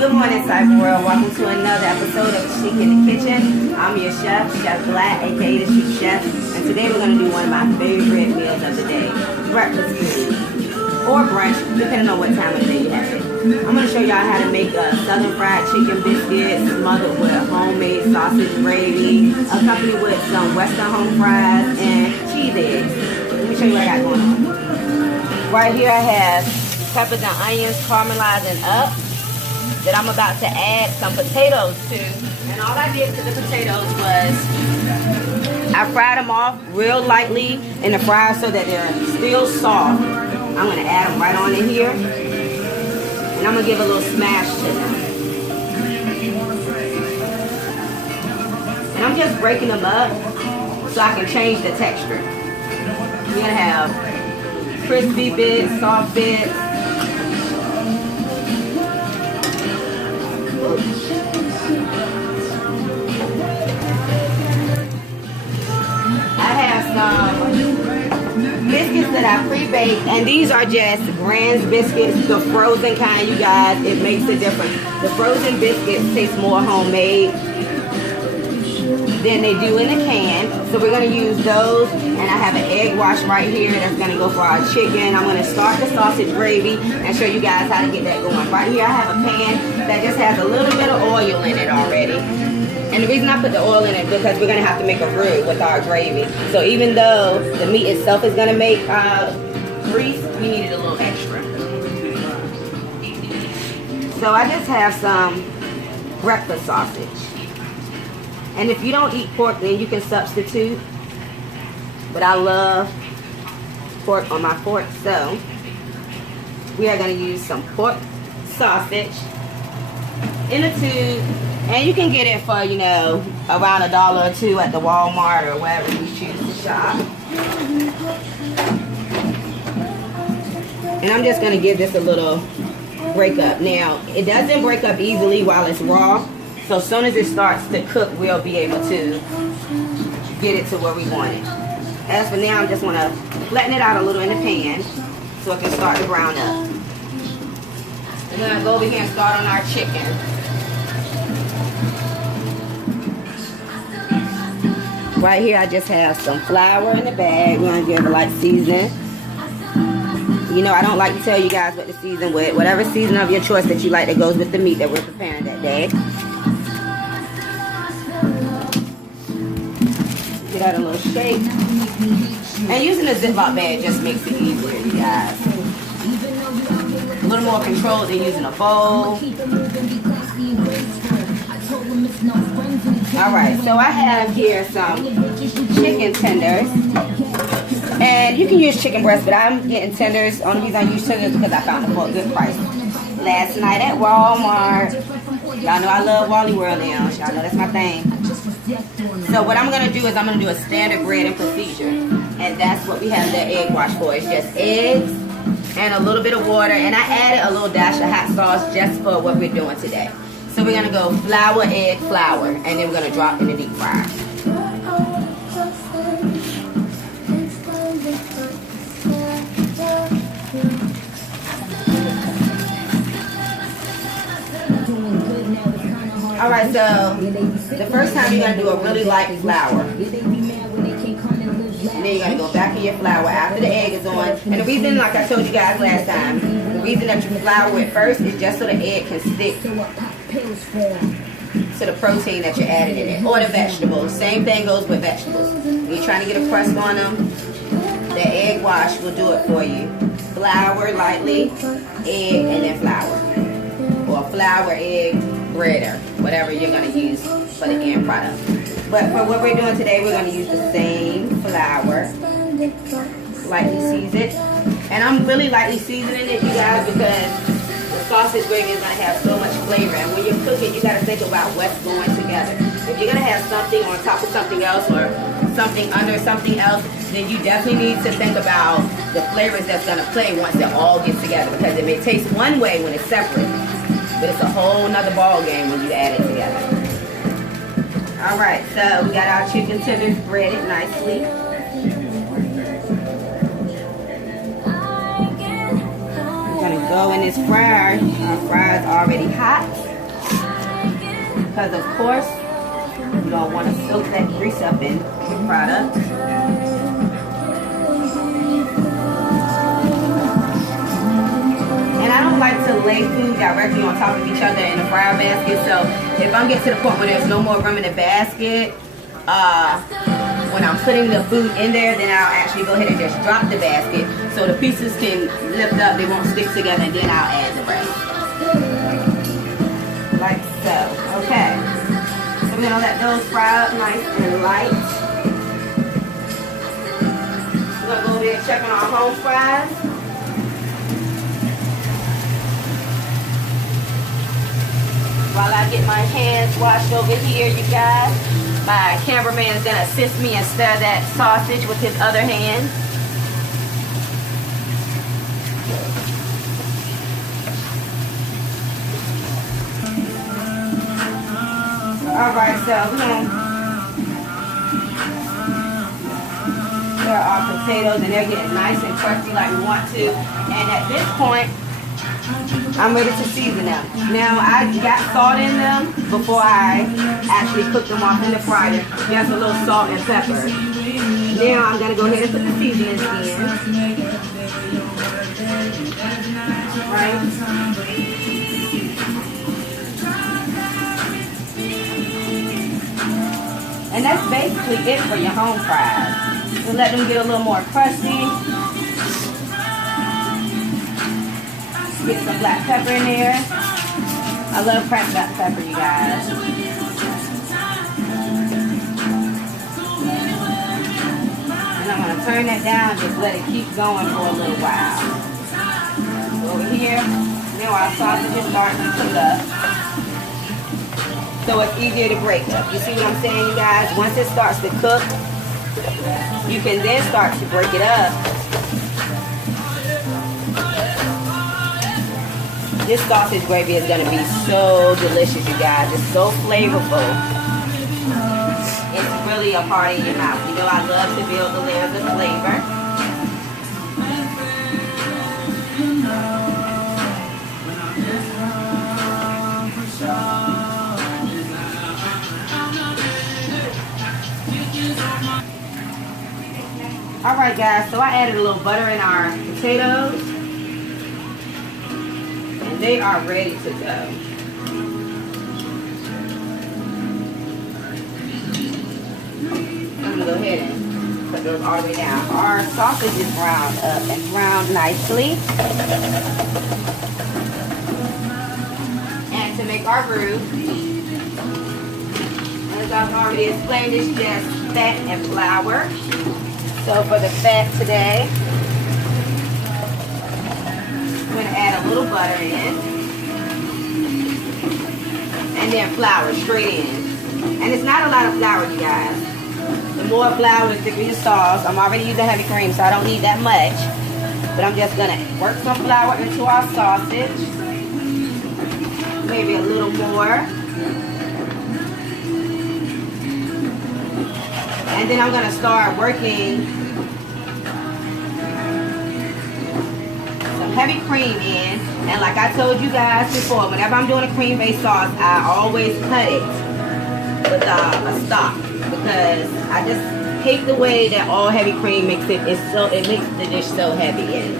Good morning, Cyber World. Welcome to another episode of Chic in the Kitchen. I'm your chef, Chef Black, aka the Chic Chef, and today we're going to do one of my favorite meals of the day, breakfast food, or brunch, depending on what time of the day you have it. I'm going to show y'all how to make a southern fried chicken biscuit smothered with homemade sausage gravy, accompanied with some western home fries and cheese eggs. Let me show you what I got going on. Right here I have peppers and onions caramelizing up that I'm about to add some potatoes to. And all I did to the potatoes was I fried them off real lightly in the fryer so that they're still soft. I'm going to add them right on in here. And I'm going to give a little smash to them. And I'm just breaking them up so I can change the texture. You're going to have crispy bits, soft bits. I have some biscuits that I pre-baked, and these are just Grand's biscuits, the frozen kind, you guys. It makes a difference. The frozen biscuits taste more homemade than they do in the can. So we're going to use those, and I have an egg wash right here that's going to go for our chicken. I'm going to start the sausage gravy and show you guys how to get that going. Right here I have a pan that just has a little bit of oil in it already. And the reason I put the oil in it is because we're going to have to make a roux with our gravy. So even though the meat itself is going to make grease, we needed a little extra. So I just have some breakfast sausage. And if you don't eat pork, then you can substitute. But I love pork on my fork, so we are going to use some pork sausage in a tube. And you can get it for, you know, around $1 or $2 at the Walmart or wherever you choose to shop. And I'm just going to give this a little break up. Now, it doesn't break up easily while it's raw. So as soon as it starts to cook, we'll be able to get it to where we want it. As for now, I just want to flatten it out a little in the pan so it can start to brown up. We're going to go over here and start on our chicken. Right here, I just have some flour in the bag. We're going to give it a light seasoning. You know, I don't like to tell you guys what to season with. Whatever season of your choice that you like that goes with the meat that we're preparing that day. Give that a little shake. And using a Ziploc bag just makes it easier, you guys. A little more control than using a bowl. Alright, so I have here some chicken tenders. And you can use chicken breast, but I'm getting tenders. Only reason I use tenders because I found them for a good price last night at Walmart. Y'all know I love Wally World now. Y'all know that's my thing. So what I'm going to do is I'm going to do a standard breading procedure. And that's what we have the egg wash for. It's just eggs and a little bit of water. And I added a little dash of hot sauce just for what we're doing today. So we're going to go flour, egg, flour. And then we're going to drop in the deep fryer. Alright, so the first time you're going to do a really light flour. And then you're going to go back in your flour after the egg is on. And the reason, like I told you guys last time, the reason that you flour it first is just so the egg can stick to the protein that you're adding in it. Or the vegetables. Same thing goes with vegetables. When you're trying to get a crust on them, the egg wash will do it for you. Flour lightly, egg, and then flour. Or flour, egg, bread, or whatever you're going to use for the end product. But for what we're doing today, we're going to use the same flour, lightly seasoned. And I'm really lightly seasoning it, you guys, because the sausage gravy is going to have so much flavor. And when you're cooking, you got to think about what's going together. If you're going to have something on top of something else or something under something else, then you definitely need to think about the flavors that's going to play once it all gets together. Because it may taste one way when it's separate, but it's a whole nother ball game when you add it together. Alright, so we got our chicken tenders breaded nicely. gonna go in this fryer. Our fryer's already hot. Because of course, you don't want to soak that grease up in the product. And I don't like to lay food directly on top of each other in the fryer basket. So if I'm getting to the point where there's no more room in the basket, when I'm putting the food in there, then I'll actually go ahead and just drop the basket so the pieces can lift up, they won't stick together, and then I'll add the rest. Like so. Okay. So we're gonna let those fry up nice and light. We're gonna go over there and check on our home fries. While I get my hands washed over here, you guys. My cameraman is going to assist me and stir that sausage with his other hand. Alright, so we're going to stir our potatoes, and they're getting nice and crusty like we want to. And at this point, I'm ready to season them. Now, I got salt in them before I actually cook them off in the fryer. Just a little salt and pepper. Now, I'm going to go ahead and put the seasonings in. Right? And that's basically it for your home fries. So let them get a little more crusty. Get some black pepper in there. I love cracked black pepper, you guys. And I'm going to turn that down, just let it keep going for a little while. Over here, now our sausage is starting to cook up. So it's easier to break up. You see what I'm saying, you guys? Once it starts to cook, you can then start to break it up. This sausage gravy is going to be so delicious, you guys. It's so flavorful. It's really a party in your mouth. You know I love to build the layers of flavor. Alright guys, so I added a little butter in our potatoes. They are ready to go. I'm going to go ahead and put those all the way down. Our sausage is browned up and browned nicely. And to make our roux, as I've already explained, it's just fat and flour. So for the fat today, I'm going to add a little butter in, and then flour straight in. And it's not a lot of flour, you guys. The more flour, the thicker the sauce. I'm already using heavy cream, so I don't need that much. But I'm just going to work some flour into our sausage. Maybe a little more. And then I'm going to start working heavy cream in, and like I told you guys before, whenever I'm doing a cream-based sauce, I always cut it with a stock, because I just hate the way that all heavy cream makes it. It makes the dish so heavy, and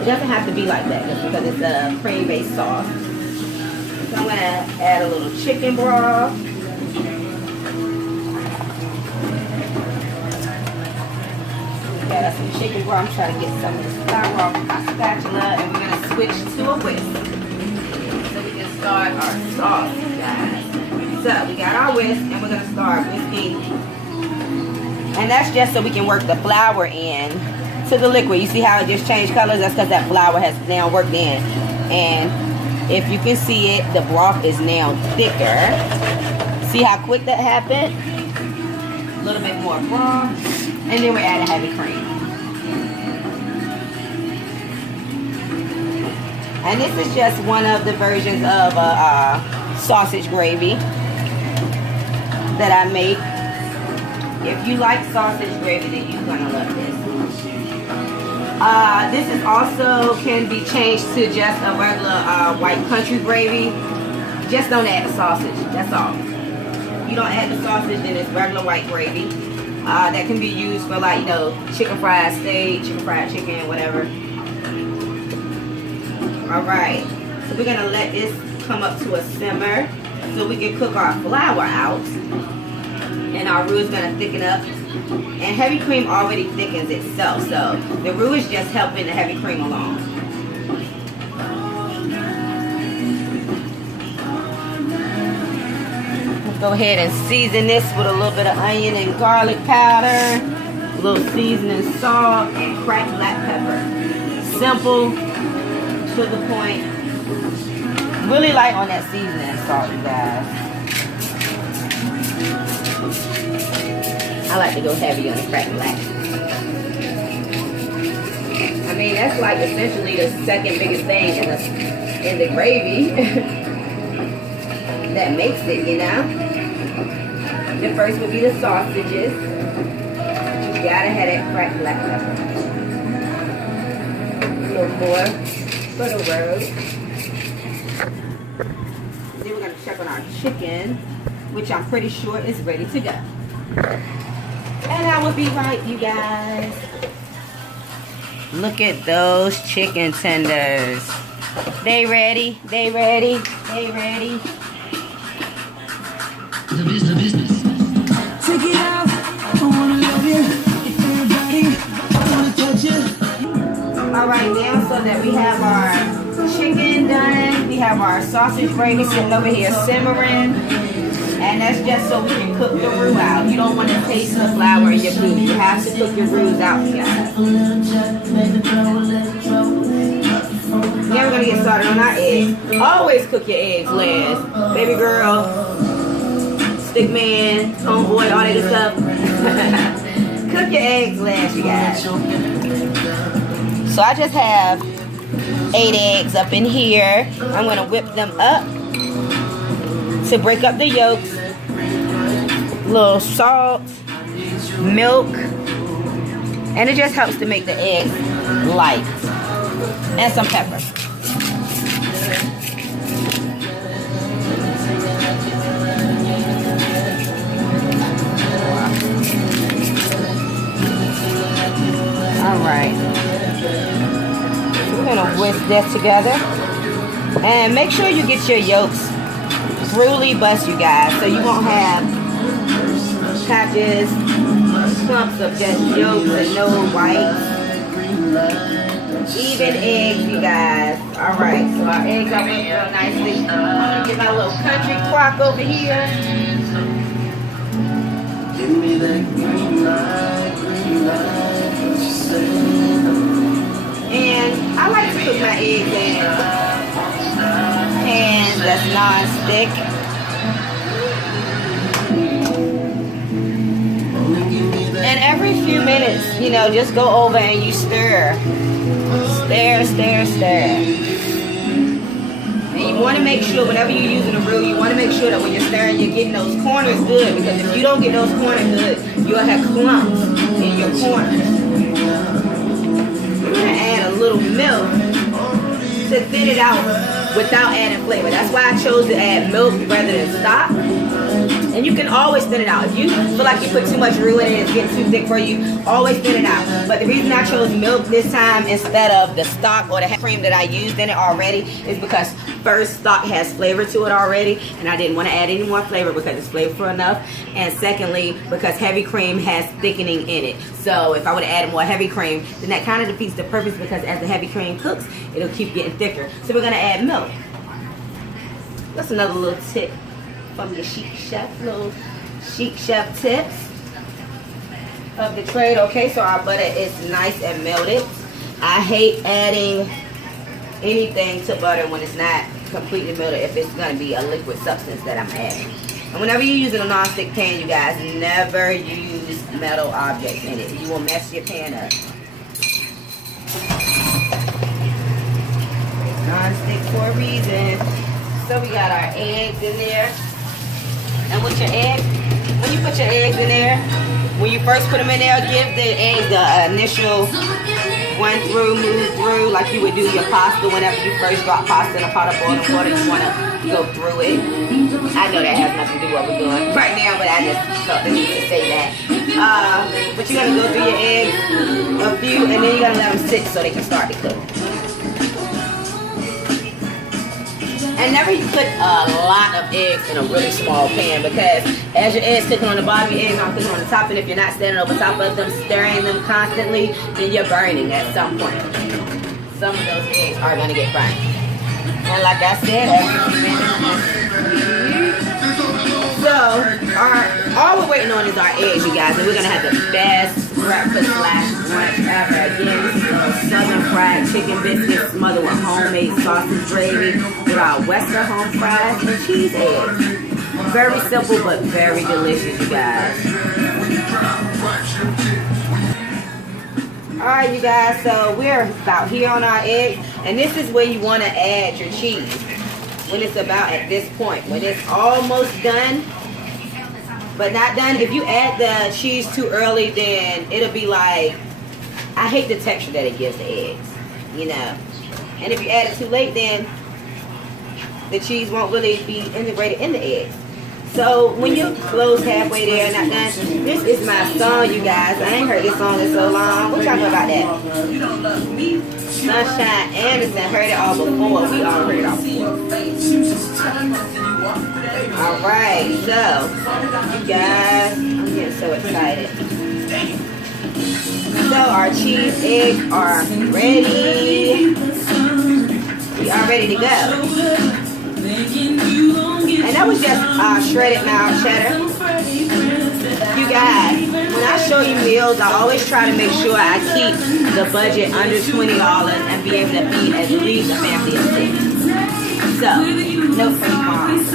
it doesn't have to be like that just because it's a cream-based sauce. So I'm gonna add a little chicken broth. Got some chicken broth. I'm trying to get some of this flour off my spatula, and we're going to switch to a whisk so we can start our sauce, guys. So we got our whisk, and we're going to start whisking, and that's just so we can work the flour in to the liquid. You see how it just changed colors? That's because that flour has now worked in, and if you can see it, the broth is now thicker. See how quick that happened? A little bit more broth. And then we're adding heavy cream. And this is just one of the versions of sausage gravy that I make. If you like sausage gravy, then you're gonna love this. This is also can be changed to just a regular white country gravy. Just don't add the sausage. That's all. You don't add the sausage, then it's regular white gravy. That can be used for, like, you know, chicken fried steak, chicken fried chicken, whatever. All right. So we're gonna let this come up to a simmer so we can cook our flour out, and our roux is gonna thicken up. And heavy cream already thickens itself, so the roux is just helping the heavy cream along. Let's go ahead and season this with a little bit of onion and garlic powder, a little seasoning salt, and cracked black pepper. Simple, to the point. Really light on that seasoning salt, you guys. I like to go heavy on the cracked black. I mean, that's like essentially the second biggest thing in the gravy that makes it, you know. The first would be the sausages. You gotta have that cracked black pepper. A little more for the roux. Then we're gonna check on our chicken, which I'm pretty sure is ready to go. And I will be right, you guys. Look at those chicken tenders. They ready, they ready, they ready. The business. Take it out. I wanna love you. Everybody, I wanna touch you. Alright, now so that we have our chicken done, we have our sausage gravy sitting over here simmering. And that's just so we can cook the roux out. You don't want to taste the flour in your food. You have to cook your roux out, guys. Now we're going to get started on our eggs. Always cook your eggs last. Baby girl, stick man, homeboy, all that good stuff. Cook your eggs last, you guys. So I just have 8 eggs up in here. I'm going to whip them up to break up the yolks, a little salt, milk, and it just helps to make the eggs light, and some pepper. All right, we're gonna whisk that together, and make sure you get your yolks really bust, you guys, so you won't have patches, clumps of just yolks and no whites. Even eggs, you guys. Alright, so our eggs are whipped real nicely. I'm gonna get my little country crock over here. Give me that green light, And I like to cook my eggs in pan that's non-stick. And every few minutes, you know, just go over and you stir. Stir, stir, stir. And you want to make sure, whenever you're using a roux, you want to make sure that when you're stirring, you're getting those corners good. Because if you don't get those corners good, you'll have clumps in your corners. We're going to add a little milk to thin it out without adding flavor. That's why I chose to add milk rather than stock. And you can always thin it out. If you feel like you put too much roux in it and it's getting too thick for you, always thin it out. But the reason I chose milk this time instead of the stock or the cream that I used in it already is because first, stock has flavor to it already, and I didn't want to add any more flavor because it's flavorful enough. And secondly, because heavy cream has thickening in it. So if I would have added more heavy cream, then that kind of defeats the purpose, because as the heavy cream cooks, it'll keep getting thicker. So we're going to add milk. That's another little tip from your Chic Chef, little Chic Chef tips of the trade. Okay, so our butter is nice and melted. I hate adding anything to butter when it's not completely melted, if it's going to be a liquid substance that I'm adding. And whenever you're using a non-stick pan, you guys, never use metal objects in it. You will mess your pan up. Non-stick for a reason. So we got our eggs in there. And with your eggs, when you put your eggs in there, when you first put them in there, give the eggs the initial run through, move through, like you would do your pasta whenever you first drop pasta in a pot of boiling water. You want to go through it. I know that has nothing to do with what we're doing right now, but I just felt the need to say that. But you're going to go through your eggs, a few, and then you're going to let them sit so they can start to cook. And never put a lot of eggs in a really small pan, because as your eggs cooking on the bottom, your eggs aren't cooking on the top, and if you're not standing over top of them, stirring them constantly, then you're burning at some point. Some of those eggs are going to get burnt. And like I said, so all we're waiting on is our eggs, you guys, and we're going to have the best breakfast / brunch ever. Again, this is Southern fried chicken biscuits smothered with homemade sausage gravy with our Western home fries and cheese eggs. Very simple but very delicious, you guys. Alright, you guys, so we're about here on our eggs, and this is where you want to add your cheese. When it's about at this point, when it's almost done but not done. If you add the cheese too early, then it'll be like, I hate the texture that it gives the eggs, you know. And if you add it too late, then the cheese won't really be integrated in the eggs. So when you're close halfway there and not done, this is my song, you guys. I ain't heard this song in so long. What y'all know about that? Sunshine Anderson, heard it all before. We all heard it all before. Alright, so you guys, I'm getting so excited. So our cheese eggs are ready. We are ready to go. And that was just shredded mild cheddar. You guys, when I show you meals, I always try to make sure I keep the budget under $20 and be able to feed at least a family of 6. So, no free farms.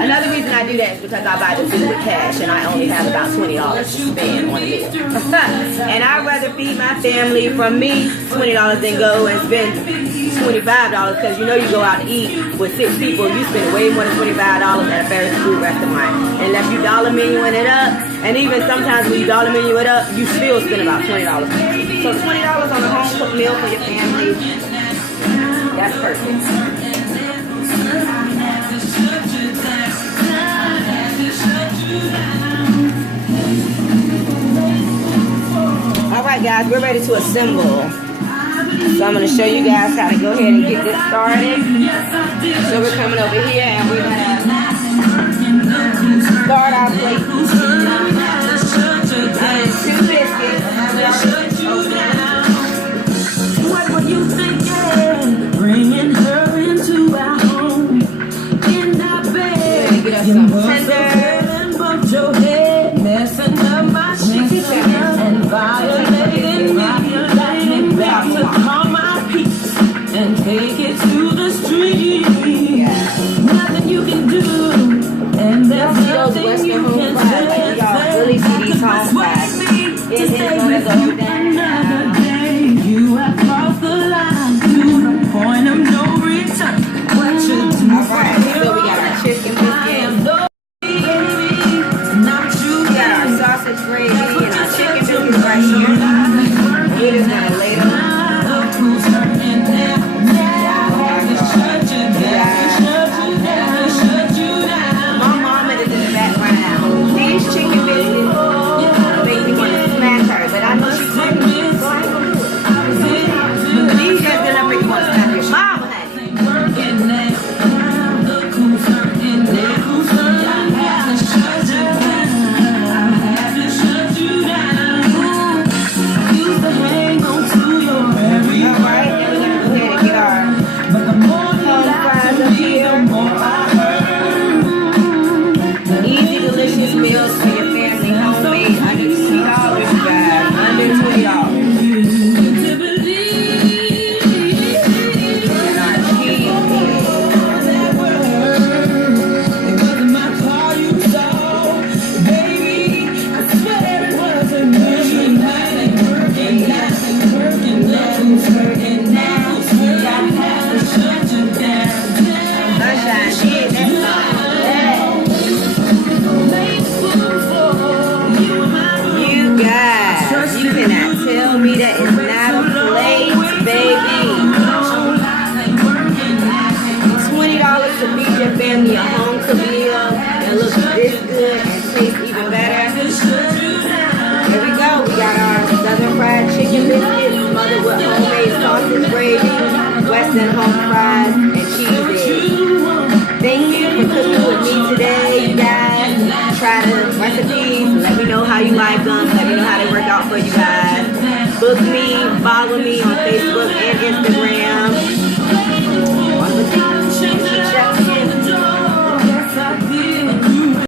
Another reason I do that is because I buy the food with cash and I only have about $20 to spend on a meal. And I'd rather feed my family from me $20 than go and spend $25, because you know you go out to eat with 6 people, you spend way more than $25 at a fast food restaurant. Unless you dollar menuing it up, and even sometimes when you dollar menu it up, you still spend about $20. So $20 on a home cooked meal for your family, that's perfect. Alright guys, we're ready to assemble. So I'm going to show you guys how to go ahead and get this started. So we're coming over here and we're going to start our plate. 2 biscuits. What were you thinking? Bringing her into our home. In our bed. Get us some tender. Bumped your head, messing up my chicken and violating me. Back to call my peace and take it to the street. Nothing you can do, and there's nothing you can do. Y'all really see these home fries. It is going to go down. You have crossed the line to the point of no return. What you do? Alright, so we got our chicken biscuits. We got our sausage gravy and our chicken biscuits right here. We're just going to lay them. My mama is in the background. These chicken biscuits make me want to smack her, but I know she's pregnant, so I ain't going to do it. These just gonna make me want to smack your mama, honey. Meals for your family, homemade, under $20, you guys, under $20. And our cheese sunshine meal, your home cooked meal that looks this good and tastes even better. Here we go. We got our southern fried chicken biscuits smothered with homemade sausage gravy, western home fries, and cheese eggs. Thank you for cooking with me today, you guys. Try the recipes. Let me know how you like them. Let me know how they work out for you guys. Book me, follow me on Facebook and Instagram.